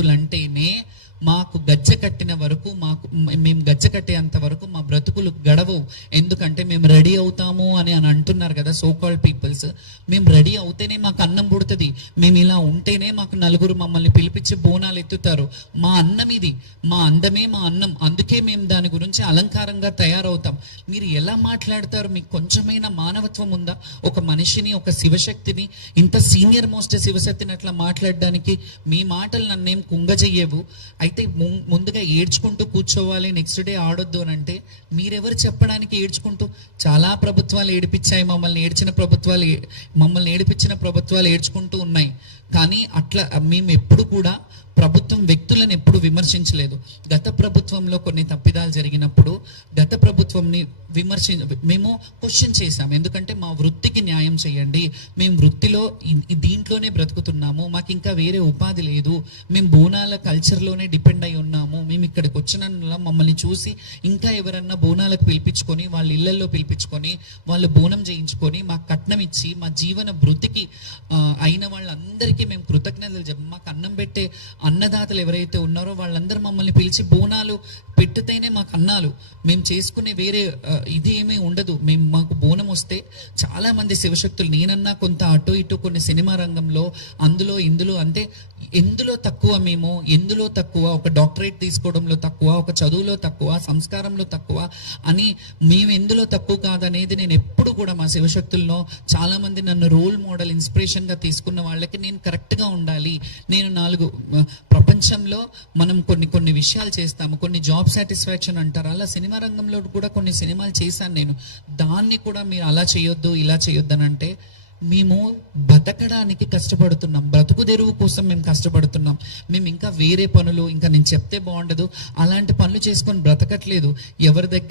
శివశక్తులంటేనే మాకు గజ్జె కట్టిన వరకు, మేము గజ్జె కట్టేంత వరకు మా బ్రతుకులు గడవవు. ఎందుకంటే మేము రెడీ అవుతాము అని అంటున్నారు కదా సో కాల్డ్ పీపుల్స్. మేము రెడీ అవుతేనే మాకు అన్నం పుడుతుంది. మేము ఇలా ఉంటేనే మాకు నలుగురు మమ్మల్ని పిలిపించి బోనాలు ఎత్తుతారు. మా అన్నం ఇది, మా అందమే మా అన్నం. అందుకే మేము దాని గురించి అలంకారంగా తయారవుతాం. మీరు ఎలా మాట్లాడతారు? మీకు కొంచెమైనా మానవత్వం ఉందా? ఒక మనిషిని, ఒక శివశక్తిని, ఇంత సీనియర్ మోస్ట్ శివశక్తిని అట్లా మాట్లాడడానికి మీ మాటలు నన్నేం కుంగజెయ్యవు. అయితే ముందుగా ఏడ్చుకుంటూ కూర్చోవాలి, నెక్స్ట్ డే ఆడొద్దు అని అంటే మీరెవరు చెప్పడానికి? ఏడ్చుకుంటూ చాలా ప్రభుత్వాలు ఏడిపించాయి మమ్మల్ని, మమ్మల్ని ఏడిపించిన ప్రభుత్వాలు ఏడ్చుకుంటూ ఉన్నాయి. కానీ అట్లా మేము ఎప్పుడు కూడా ప్రభుత్వం వ్యక్తులను ఎప్పుడు విమర్శించలేదు. గత ప్రభుత్వంలో కొన్ని తప్పిదాలు జరిగినప్పుడు గత ప్రభుత్వంని మేము క్వశ్చన్ చేశాం. ఎందుకంటే మా వృత్తికి న్యాయం చేయండి, మేము వృత్తిలో దీంట్లోనే బ్రతుకుతున్నాము, మాకు ఇంకా వేరే ఉపాధి లేదు, మేము బోనాల కల్చర్లోనే డిపెండ్ అయి ఉన్నాము. మేము ఇక్కడికి వచ్చిన మమ్మల్ని చూసి ఇంకా ఎవరన్నా బోనాలకు పిలిపించుకొని, వాళ్ళ ఇళ్లలో పిలిపించుకొని వాళ్ళు బోనం చేయించుకొని మాకు కట్నం ఇచ్చి మా జీవన వృత్తికి అయిన వాళ్ళందరికీ మేము కృతజ్ఞతలు చెప్పాం. మాకు అన్నం పెట్టే అన్నదాతలు ఎవరైతే ఉన్నారో వాళ్ళందరూ మమ్మల్ని పిలిచి బోనాలు పెట్టితేనే మాకు అన్నాలు. మేము చేసుకునే వేరే ఇది ఏమీ ఉండదు. మాకు బోనం వస్తే చాలా మంది శివశక్తులు, నేనన్నా కొంత అటు ఇటు కొన్ని సినిమా రంగంలో అందులో ఇందులో, అంటే ఎందులో తక్కువ మేము, ఎందులో తక్కువ, ఒక డాక్టరేట్ తీసుకోవడంలో తక్కువ, ఒక చదువులో తక్కువ, సంస్కారంలో తక్కువ అని మేము ఎందులో తక్కువ కాదనేది నేను ఎప్పుడు కూడా మా శివశక్తుల్లో చాలా మంది నన్ను రోల్ మోడల్, ఇన్స్పిరేషన్గా తీసుకున్న వాళ్ళకి నేను కరెక్ట్గా ఉండాలి. నేను ప్రపంచంలో మనం కొన్ని విషయాలు చేస్తాము, కొన్ని జాబ్ సాటిస్ఫాక్షన్ అంటారు, అలా సినిమా రంగంలో కూడా కొన్ని సినిమాలు చేశాను నేను. దాన్ని కూడా మీరు అలా చేయొద్దు ఇలా చేయొద్దు అని అంటే, మేము బతకడానికి కష్టపడుతున్నాం, బ్రతుకు తెరువు కోసం మేము కష్టపడుతున్నాం. మేము ఇంకా వేరే పనులు, ఇంకా నేను చెప్తే బాగుండదు అలాంటి పనులు చేసుకొని బ్రతకట్లేదు. ఎవరి దగ్గర